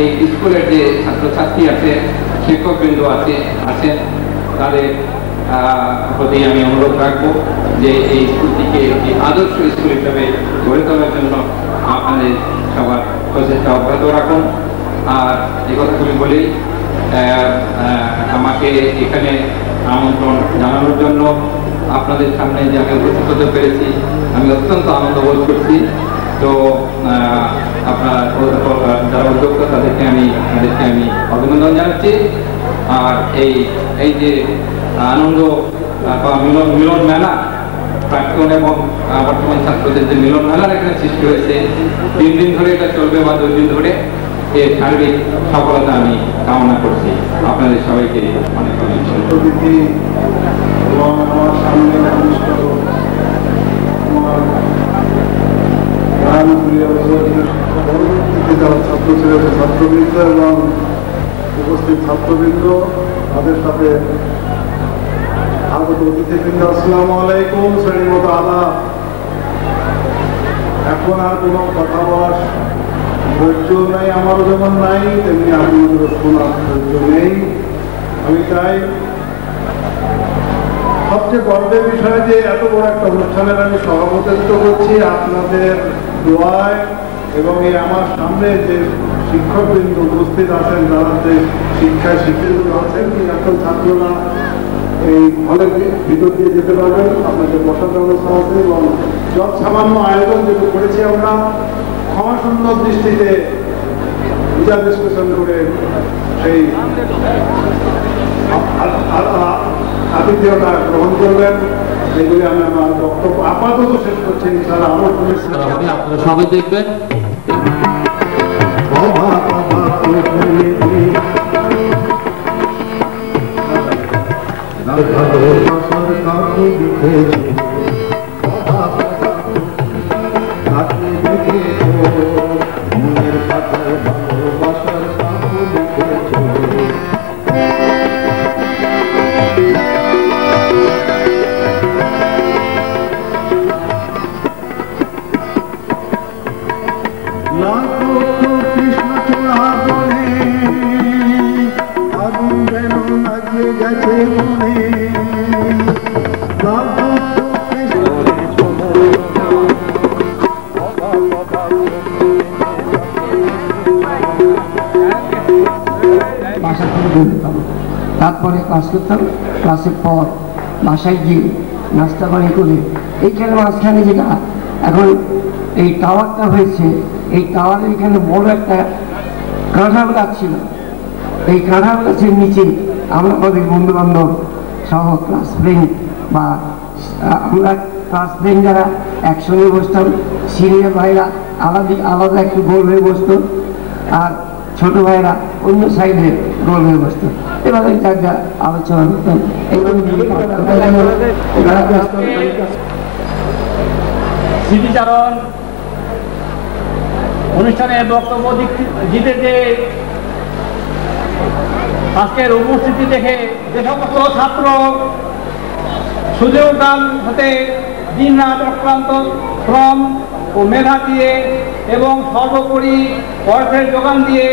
এই স্কুলের যে ছাত্রছাত্রী আছে, শিক্ষকবৃন্দ আছেন, তাদের প্রতি আমি অনুরোধ রাখবো যে এই স্কুলটিকে একটি আদর্শ স্কুল হিসেবে গড়ে তোলার জন্য আপনাদের সবার প্রচেষ্টা অব্যাহত রাখুন। আর এই কথাগুলি বলেই আমাকে এখানে আমন্ত্রণ জানানোর জন্য আপনাদের সামনে যে আমি উপস্থিত হতে পেরেছি, আমি অত্যন্ত আনন্দ বোধ করছি। তো আপনার যারা উদ্যোক্তা তাদেরকে আমি অভিনন্দন জানাচ্ছি। আর এই যে আনন্দ বা মিলন মেলা, প্রাক্তন এবং বর্তমান ছাত্রদের যে মিলন মেলার এখানে সৃষ্টি হয়েছে, 3 দিন ধরে এটা চলবে বা 2 দিন ধরে, এর সার্বিক সফলতা আমি কামনা করছি। আপনাদের সবাইকে অনেক অনেক ছাত্রবৃন্দ এবং উপস্থিত ছাত্রবৃন্দ, তাদের সাথে আগত অতিথিবৃন্দ, আসসালামু আলাইকুম, শ্রেণীমত আদাব। এখন আর কোনো কথা বলার ধৈর্য নাই, আমারও যেমন নাই, তেমনি আপনাদেরও শোনার ধৈর্য নেই। আমি চাই সবচেয়ে গর্বের বিষয় যে এত বড় একটা অনুষ্ঠানের আমি সভাপতিত্ব করছি আপনাদের দোয়ায়, এবং এই আমার সামনে যে শিক্ষকবৃন্দ উপস্থিত আছেন, যারা যে শিক্ষায় শিক্ষিত আছেন, এখন ছাত্ররা এই হলের ভিতর দিয়ে যেতে পারবেন, আপনাদের বসার ব্যবস্থা আছে, এবং যত সামান্য আয়োজন যেটা করেছি আমরা ক্ষমাসুন্দর দৃষ্টিতে বিচার বিশ্লেষণ করে সেই আতিথ্যতা গ্রহণ করবেন। এগুলি আমি আমার বক্তব্য আপাতত শেষ করছি। ইনশাআল্লাহ আমার আপনারা সবাই দেখবেন। তারপরে ক্লাস করতাম, ক্লাসের পর বাসায় গিয়ে নাস্তা পানি করে এইখানে মাঝখানে যেটা এখন এই টাওয়ারটা হয়েছে, এই টাওয়ারের এখানে বড় একটা কাঁঠাল গাছ ছিল। এই কাঁঠাল গাছের নিচে আমরা আমাদের বন্ধু বান্ধব সহ ক্লাস ফ্রেন্ড বা আমরা ক্লাস ফ্রেন্ড যারা একসঙ্গে বসতাম, সিনিয়র ভাইরা আলাদা আলাদা একটু গোল হয়ে বসতো, আর ছোট ভাইরা অন্য সাইডে গোল হয়ে বসতো। এভাবে যার যা আলোচনা করতাম। স্মৃতিচারণ অনুষ্ঠানে বক্তব্য দিতে যে আজকের উপস্থিতি দেখে যে সমস্ত ছাত্র সুযোগ দান হতে দিন রাত অক্লান্ত শ্রম ও মেধা দিয়ে এবং সর্বোপরি অর্থের যোগান দিয়ে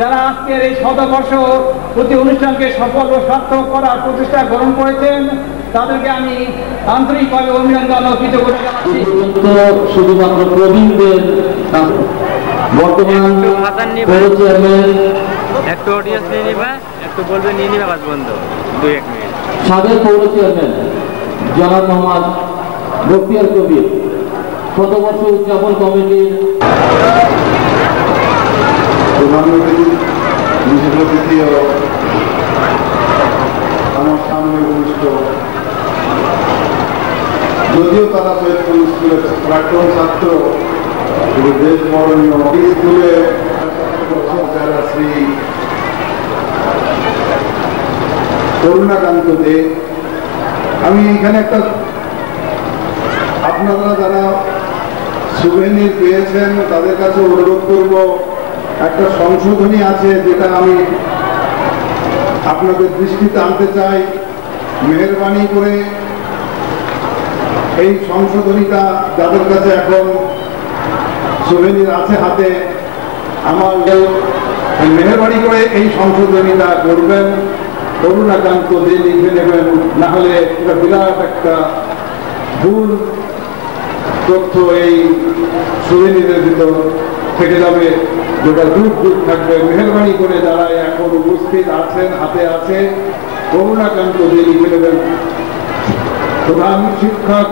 যারা আজকের এই শতবর্ষ প্রতি অনুষ্ঠানকে সফল ও সার্থক করার প্রচেষ্টা গ্রহণ করেছেন, তাদেরকে আমি আন্তরিকভাবে অভিনন্দন ও কৃতজ্ঞতা জানাচ্ছি। শুধুমাত্র প্রবীণদের বর্তমান একটু অডিয়েন্স নিয়ে নিবা, একটু বলবে নিয়ে নিবা, বাস বন্ধ 2-1 মিনিট। সাবেক পৌর চেয়ারম্যান জনাব মোহাম্মদ বখতিয়ার কবির শতবর্ষ উদযাপন কমিটির প্রধান অতিথি, বিশেষ অতিথি ও আমার সামনে উপস্থিত, যদিও তারা সৈয়দপুর স্কুলের প্রাক্তন ছাত্র, কিন্তু দেশ বরণীয় স্কুলে যারা শ্রী করুণাকান্ত দে, আমি এখানে একটা আপনারা যারা সুভেনির পেয়েছেন তাদের কাছে অনুরোধ করব, একটা সংশোধনী আছে যেটা আমি আপনাদের দৃষ্টিতে আনতে চাই। মেহেরবানি করে এই সংশোধনীটা যাদের কাছে এখন সুভেনির আছে হাতে, আমার মেহেরবানি করে এই সংশোধনীটা করবেন, করুণাকান্ত দে লিখে নেবেন, না হলে এটা বিরাট একটা ভুল তথ্য এই সুভেনিরের ভিতর থেকে যাবে, যেটা দূর থাকবে। মেহেরবানি করে যারা এখন উপস্থিত আছেন, হাতে আছে, করুণাকান্ত দে লিখে নেবেন। প্রধান শিক্ষক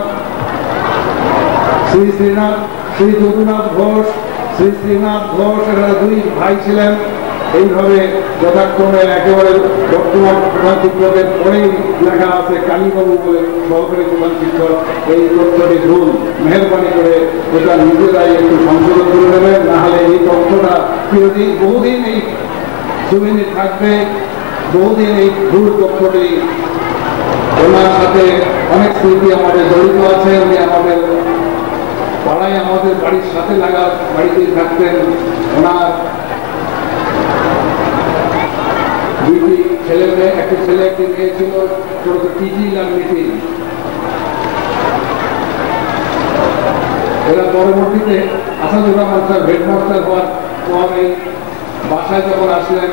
শ্রী যদুনাথ ঘোষ, শ্রী শ্রীনাথ ঘোষ, এরা 2 ভাই ছিলেন। এইভাবে যথাক্রমে একেবারে বর্তমান প্রধান শিক্ষকের পরেই লেখা আছে কালীবাবু বলে সহকারী প্রধান শিক্ষক। এই তথ্যটি ভুল, মেহেরবানি করে এটা নিজেরাই একটু সংশোধন করে নেবেন, না হলে এই তথ্যটা চিরদিন বহুদিন এই সুবিধি থাকবে, বহুদিন এই ভুল তথ্যটি। ওনার সাথে অনেক স্মৃতি আমাদের জড়িত আছে। উনি আমাদের পাড়ায় আমাদের বাড়ির সাথে লাগা বাড়িতেই থাকতেন। ওনার 2টি ছেলে মেয়ে, একটি ছেলে একটি মেয়ে ছিল, ছোট টিচিং আর মিটিং। এরা পরবর্তীতে আসাদুর রহমান স্যার হেডমাস্টার হওয়ার তারপরে বাসায় যখন আসলেন,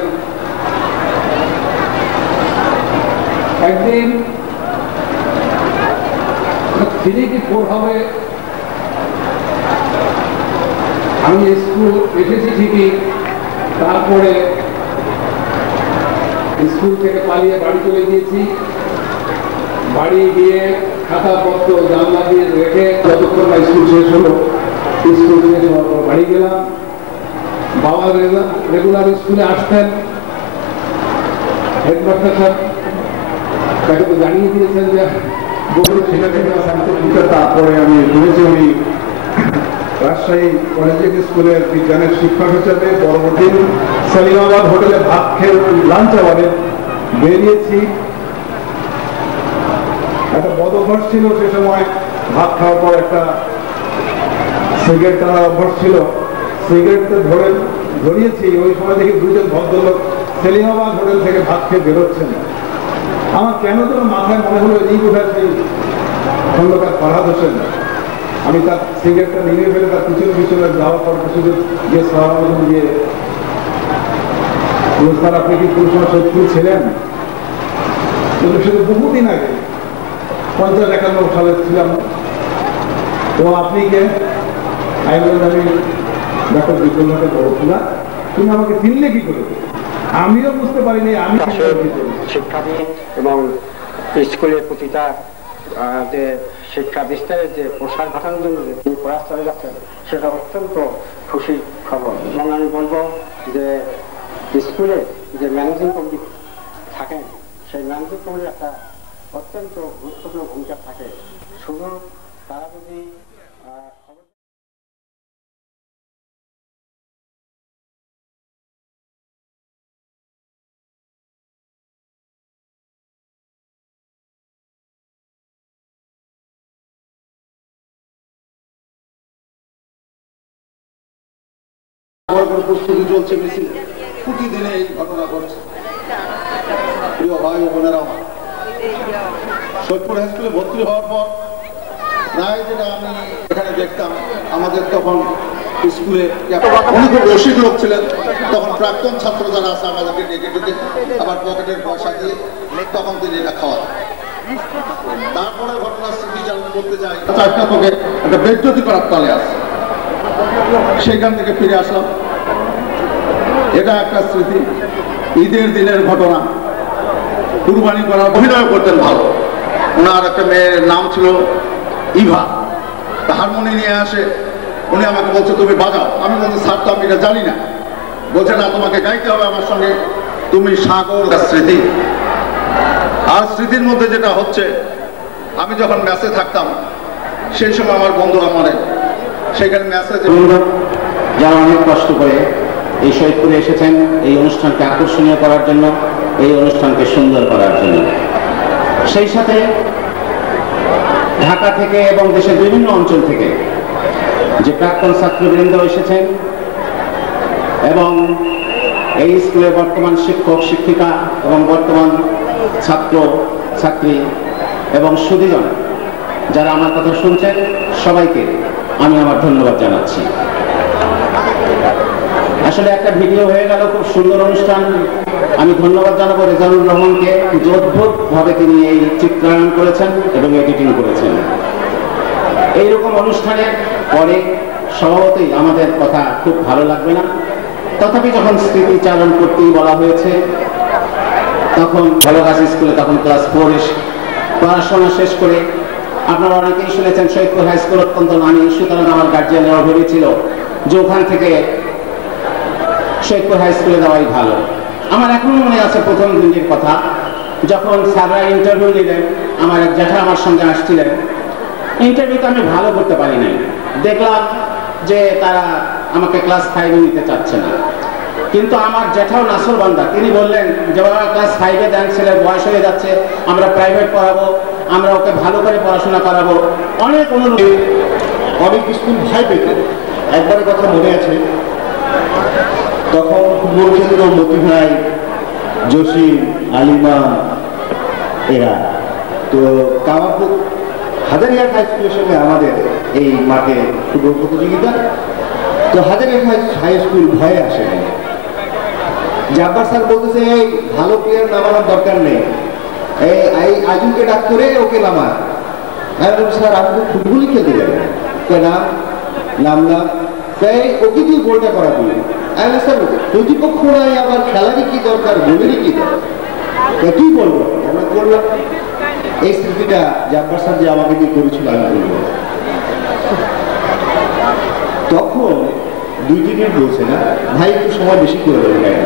একদিন 3 কি 4 হবে, আমি স্কুল এসেছি ঠিকই, তারপরে স্কুল থেকে পালিয়ে বাড়ি চলে গিয়েছি। বাড়ি গিয়ে খাতাপত্র জানলা দিয়ে রেখে যতক্ষণ না স্কুল শেষ হলো, স্কুল শেষ হওয়ার পর বাড়ি গেলাম। বাবা রেগুলার স্কুলে আসতেন, হেডমাস্টার সাহেব তাকে তো জানিয়ে দিয়েছেন যে তারপরে আমি শুনেছি উনি রাজশাহী কলেজিয়েট স্কুলের বিজ্ঞানের শিক্ষক হিসেবে পরবর্তী সেলিমাবাদ হোটেলে ভাত খেয়ে লাঞ্চ আওয়ারে বেরিয়েছি। একটা বদ অভ্যাস ছিল সে সময়, ভাত খাওয়ার পর একটা সিগারেট টানার অভ্যাস ছিল। সিগারেটটা ধরিয়েছি, ওই সময় দেখি দুজন ভদ্রলোক সেলিমাবাদ হোটেল থেকে ভাত খেয়ে বেরোচ্ছেন। আমার কেন যেন মাথায় মনে হলো এই বোধহয় সেই খন্দকার ফরহাদ হোসেন। আমি তার সিগারেটটা নিয়ে ফেলে তার পিছনে যাওয়ার পর শুধু যে সালাম দিয়ে, স্যার আপনি কি কোন সময় শত্রু ছিলেন? কিন্তু শুধু বহুদিন আগে 50-51 সালে ছিলাম। তো আপনি কে? আমি বললাম আমি ডক্টর বিপ্লবনাথের বড় ছিলাম। তুমি আমাকে চিনলে কি করে? আমিও বুঝতে পারিনি আমি শিক্ষাবিদ এবং স্কুলের প্রতিটা যে শিক্ষা বিস্তারের যে প্রসার ঘটানোর জন্য যে তিনি প্রয়াস চালিয়ে যাচ্ছেন, সেটা অত্যন্ত খুশির খবর। এবং আমি বলবো যে স্কুলে যে ম্যানেজিং কমিটি থাকেন, সেই ম্যানেজিং কমিটির একটা অত্যন্ত গুরুত্বপূর্ণ ভূমিকা থাকে। শুধু তারা যদি প্রস্তুতি চলছে মিছিল, প্রতিদিনে এই ঘটনা ঘটছে। প্রিয় ভাই ও বোনেরা, সৈয়দপুর হাই স্কুলে ভর্তি হওয়ার পর প্রায় যেটা আমি এখানে দেখতাম, আমাদের তখন স্কুলে উনি খুব রসিক লোক ছিলেন। তখন প্রাক্তন ছাত্র যারা আছে আমাদেরকে ডেকে ডেকে আবার পকেটের পয়সা দিয়ে তখন তিনি এটা খাওয়াতেন। তারপরে ঘটনার স্মৃতিচারণ করতে যাই, 4টা তোকে একটা বেজ্জতি করার তালে আছে, সেখান থেকে ফিরে আসলাম। এটা একটা স্মৃতি। ঈদের দিনের ঘটনা, কুরবানি করার অভিনয় করতেন ভালো। ওনার একটা মেয়ের নাম ছিল ইভা, হারমোনি নিয়ে আসে, উনি আমাকে বলছে তুমি বাজাও। আমি বলছি স্যার তো আমি এটা জানি না। বলছে না তোমাকে গাইতে হবে আমার সঙ্গে, তুমি সাগর। স্মৃতি। আর স্মৃতির মধ্যে যেটা হচ্ছে, আমি যখন ম্যাচে থাকতাম সেই সময় আমার বন্ধু আমার সেখানে ম্যাচে যারা অনেক কষ্ট করে এই সৈয়দপুরে এসেছেন এই অনুষ্ঠানকে আকর্ষণীয় করার জন্য, এই অনুষ্ঠানকে সুন্দর করার জন্য। সেই সাথে ঢাকা থেকে এবং দেশের বিভিন্ন অঞ্চল থেকে যে প্রাক্তন ছাত্রবৃন্দ এসেছেন এবং এই স্কুলের বর্তমান শিক্ষক শিক্ষিকা এবং বর্তমান ছাত্র ছাত্রী এবং সুধীজন যারা আমার কথা শুনছেন, সবাইকে আমি আমার ধন্যবাদ জানাচ্ছি। আসলে একটা ভিডিও হয়ে গেল, খুব সুন্দর অনুষ্ঠান। আমি ধন্যবাদ জানাবো রেজানুর রহমানকে, যে অদ্ভুতভাবে তিনি এই চিত্রায়ন করেছেন এবং এডিটিং করেছেন। এইরকম অনুষ্ঠানের পরে স্বভাবতই আমাদের কথা খুব ভালো লাগবে না, তথাপি যখন স্মৃতিচারণ করতেই বলা হয়েছে, তখন ভালোগাছ স্কুলে তখন ক্লাস 4 পড়াশোনা শেষ করে, আপনারা অনেকেই শুনেছেন সৈয়দপুর হাই স্কুল অত্যন্ত নামী, সুতরাং আমার গার্জিয়ানরা ভেবেছিল যে ওখান থেকে সৈয়দপুর হাই স্কুলে যাওয়াই ভালো। আমার এখনো মনে আছে প্রথম দিনের কথা, যখন স্যাররা ইন্টারভিউ নিলেন, আমার এক জ্যাঠা আমার সঙ্গে আসছিলেন। ইন্টারভিউতে আমি ভালো করতে পারি নাই, দেখলাম যে তারা আমাকে ক্লাস 5-এ নিতে চাচ্ছে না। কিন্তু আমার জ্যাঠাও নাসর বান্দা, তিনি বললেন যে বাবা ক্লাস 5-এ দেন, ছেলের বয়স হয়ে যাচ্ছে, আমরা প্রাইভেট পড়াবো, আমরা ওকে ভালো করে পড়াশোনা করাবো। অনেক অনুরোধ, অনেক স্কুল ভাই পেতেন। একবারের কথা মনে আছে, তখন কুমোরক্ষেত্র, মতি ভাই, জসিম, আলিমা এরা, তো কামারপুর হাজারিয়া হাই স্কুলের সঙ্গে আমাদের এই মাঠে ফুটবল প্রতিযোগিতা। তো হাজারের হাই স্কুল ভয়ে আসেনি। জাব্বার স্যার বলতেছে এই ভালো প্লেয়ার নামানোর দরকার নেই, এই আজুকে ডাক করে ওকে নামা। স্যার আমি তো ফুটবলই খেলতে যাবো, নামলাম, তাই ওকে দিয়ে গোলটা করা দিল। স্যার প্রতিপক্ষ নাই, আবার খেলারই কি দরকার, গোলেরই কি দরকার, তুই বলবো আমরা করলাম। এই স্মৃতিটা জাব্বার স্যার যে আমাকে দিয়ে করেছিল আমি বলবো। তখন 2 দিনের বলছে না ভাই একটু সময় বেশি করে দেবেন।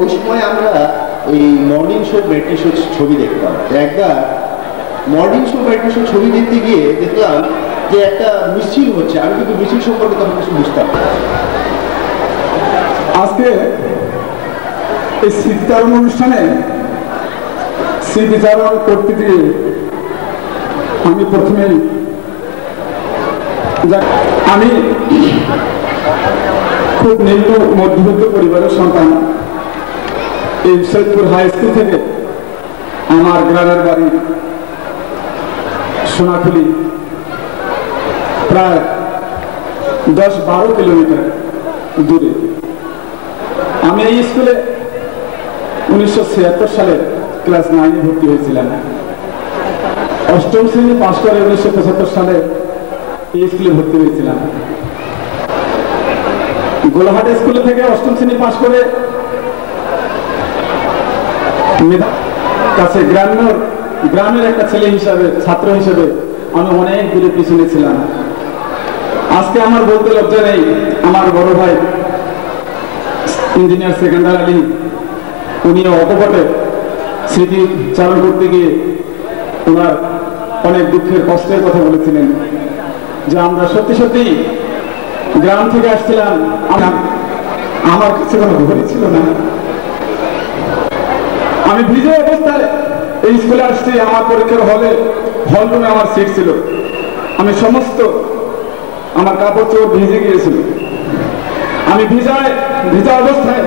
ওই সময় আমরা এই মর্নিং শো ব্রেটনি শো ছবি দেখতাম। একবার মর্নিং শো ব্রেটনি শো ছবি দেখতে গিয়ে দেখলাম যে একটা মিছিল হচ্ছে, আমি কিন্তু মিছিল সম্পর্কে তখন কিছু বুঝতাম না। আজকে এই স্মৃতিচারণ অনুষ্ঠানে স্মৃতিচারণ করতে গিয়ে আমি প্রথমেই আমি খুব নিম্ন মধ্যবিত্ত পরিবারের সন্তান। এই সৈয়দপুর হাই স্কুল থেকে আমার গ্রামের বাড়ি সোনাখুলি প্রায় 10-12 কিলোমিটার দূরে। আমি এই স্কুলে 1976 সালে ক্লাস 9-এ ভর্তি হয়েছিলাম। 8ম শ্রেণী পাশ করে 1975 সালে এই স্কুলে ভর্তি হয়েছিলাম। গোলাহাট স্কুল থেকে 8ম শ্রেণী পাশ করে কাছে গ্রামের একটা ছেলে হিসাবে, ছাত্র হিসেবে আমি অনেক দূরে পিছনে ছিলাম। আজকে আমার বলতে লজ্জা নেই, আমার বড় ভাই ইঞ্জিনিয়ার সেকেন্ডার আলী, উনি অকপটে স্মৃতিচারণ করতে গিয়ে ওনার অনেক দুঃখের কষ্টের কথা বলেছিলেন যে আমরা সত্যি সত্যি গ্রাম থেকে আসছিলাম, আমার কাছে কোনো ঘড়ি ছিল না, আমি ভিজে অবস্থায় এই স্কুলে আসছি। আমার পরীক্ষার হল রুমে আমার সিট ছিল, আমি সমস্ত আমার কাপড় চোপড় ভিজে গিয়েছিল। আমি ভিজা অবস্থায়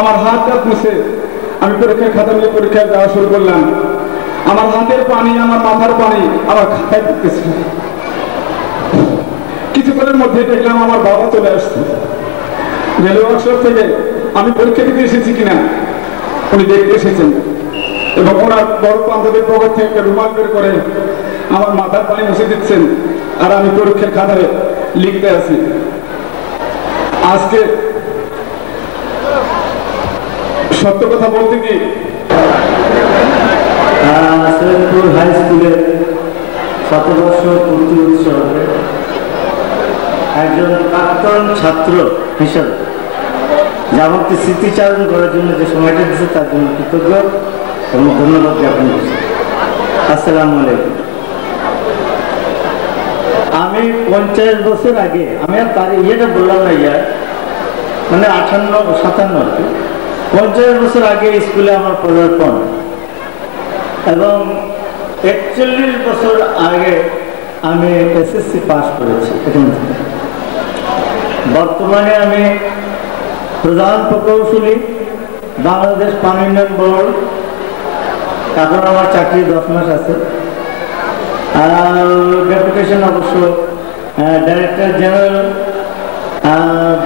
আমার হাত মুছে আমি পরীক্ষার খাতা নিয়ে পরীক্ষায় যাওয়া শুরু করলাম। আমার হাতের পানি, আমার মাথার পানি আমার খাতায় পড়তেছিল। কিছুক্ষণের মধ্যে দেখলাম আমার বাবা চলে আসছে রেলওয়ে ওয়ার্কশপ থেকে। আমি পরীক্ষা দিতে এসেছি কিনা উনি দেখতে এসেছেন এবং ওনার বড় পাঞ্জাবের পকেট থেকে একটা রুমাল বের করে আমার মাথার পানি মুছে দিচ্ছেন, আর আমি পরীক্ষার খাতায় লিখতে আছি। আজকে সত্য কথা বলতে কি সৈয়দপুর হাই স্কুলের শতবর্ষ পূর্তি উৎসবে একজন প্রাক্তন ছাত্র হিসেবে যে আমাকে স্মৃতিচারণ করার জন্য যে সময়টা দিচ্ছে তার জন্য কৃতজ্ঞ এবং ধন্যবাদ জ্ঞাপন করছি। আসসালামু আলাইকুম। আমি 50 বছর আগে, আমি আর তার ইয়েটা বললাম না, মানে 58-57 আর কি, 50 বছর আগে স্কুলে আমার পদার্পণ এবং 41 বছর আগে আমি এসএসসি পাস করেছি এখান থেকে। বর্তমানে আমি প্রধান প্রকৌশলী বাংলাদেশ পানি উন্নয়ন বোর্ড, এখন আমার চাকরি 10 মাস আছে। আর ডেপুটেশন অবশ্য ডাইরেক্টর জেনারেল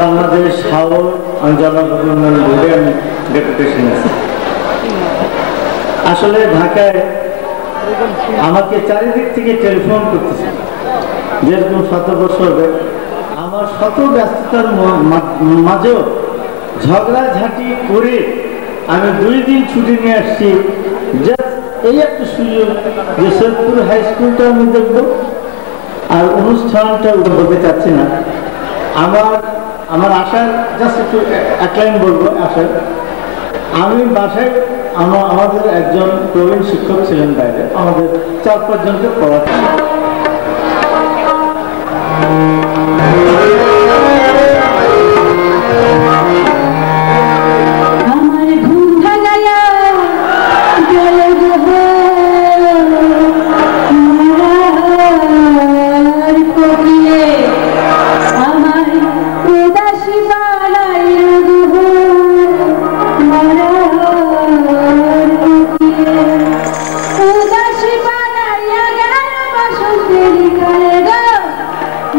বাংলাদেশ হাওর জনগণ উন্নয়ন বোর্ডে আমি ডেপুটেশন আছে। আসলে ঢাকায় আমাকে চারিদিক থেকে টেলিফোন করতেছে, যেরকম 7 বছর হবে আমার শত ব্যস্ততার মাঝেও ঝগড়াঝাটি করে আমি 2 দিন ছুটি নিয়ে আসছি। এই একটা সুযোগ যে সৈয়দপুর হাই স্কুলটা আমি দেখবো, আর অনুষ্ঠানটা বলতে চাচ্ছি না। আমার আশার জাস্ট একটু এক লাইন বলবো আশার। আমি বাসায় আমাদের একজন প্রবীণ শিক্ষক ছিলেন বাইরে, আমাদের 4-5 জনকে পড়াচ্ছি।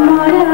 মরা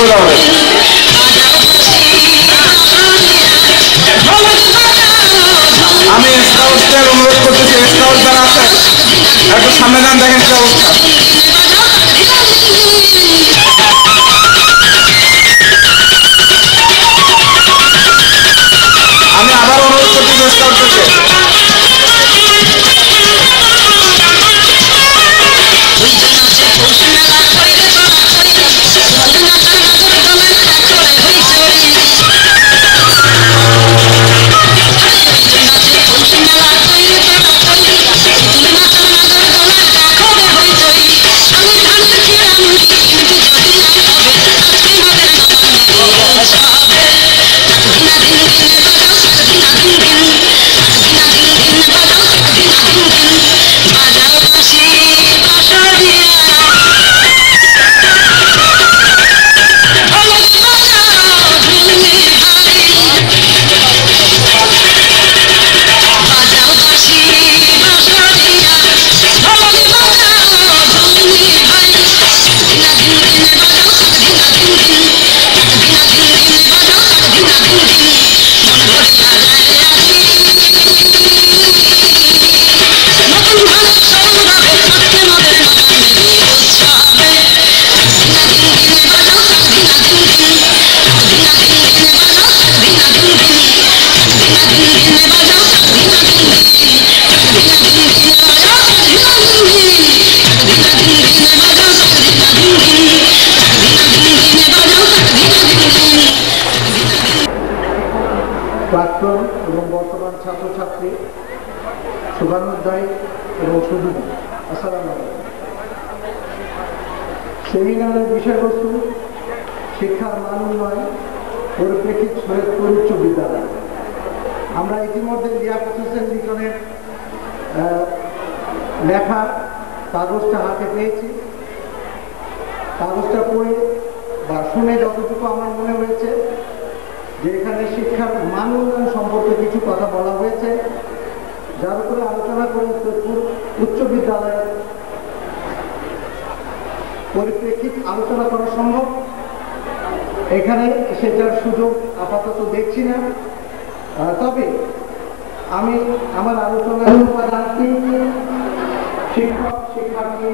বলা হবে। আমি স্কাউটদের অনুরোধ করতেছি, স্কাউট যারা আছে একটু সামনে যান, দেখেন কি অবস্থা। আমি আবার অনুরোধ করতেছি স্কাউটদেরকে। প্রাক্তন এবং বর্তমান ছাত্রছাত্রী, শুভানুধ্যায়ী এবং সুযোগী, আসসালামু আলাইকুম। সেমিনারের বিষয়বস্তু শিক্ষার মান উন্নয়ন পরিপ্রেক্ষিত শরীয়তপুর উচ্চ বিদ্যালয়। আমরা ইতিমধ্যে লিয়াকত হোসেন লিটনের লেখা কাগজটা হাতে পেয়েছি। কাগজটা পড়ে বা শুনে যতটুকু আমার মনে হয়েছে যে এখানে শিক্ষার মান উন্নয়ন সম্পর্কে কিছু কথা বলা হয়েছে, যার উপরে আলোচনা করে উচ্চ বিদ্যালয়ের পরিপ্রেক্ষিত আলোচনা করা সম্ভব। এখানে সেটার সুযোগ আপাতত দেখছি না, তবে আমি আমার আলোচনার উপাদানটি শিক্ষক শিক্ষার্থী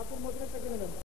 আপুর মধ্যে একটা কিনে নেন।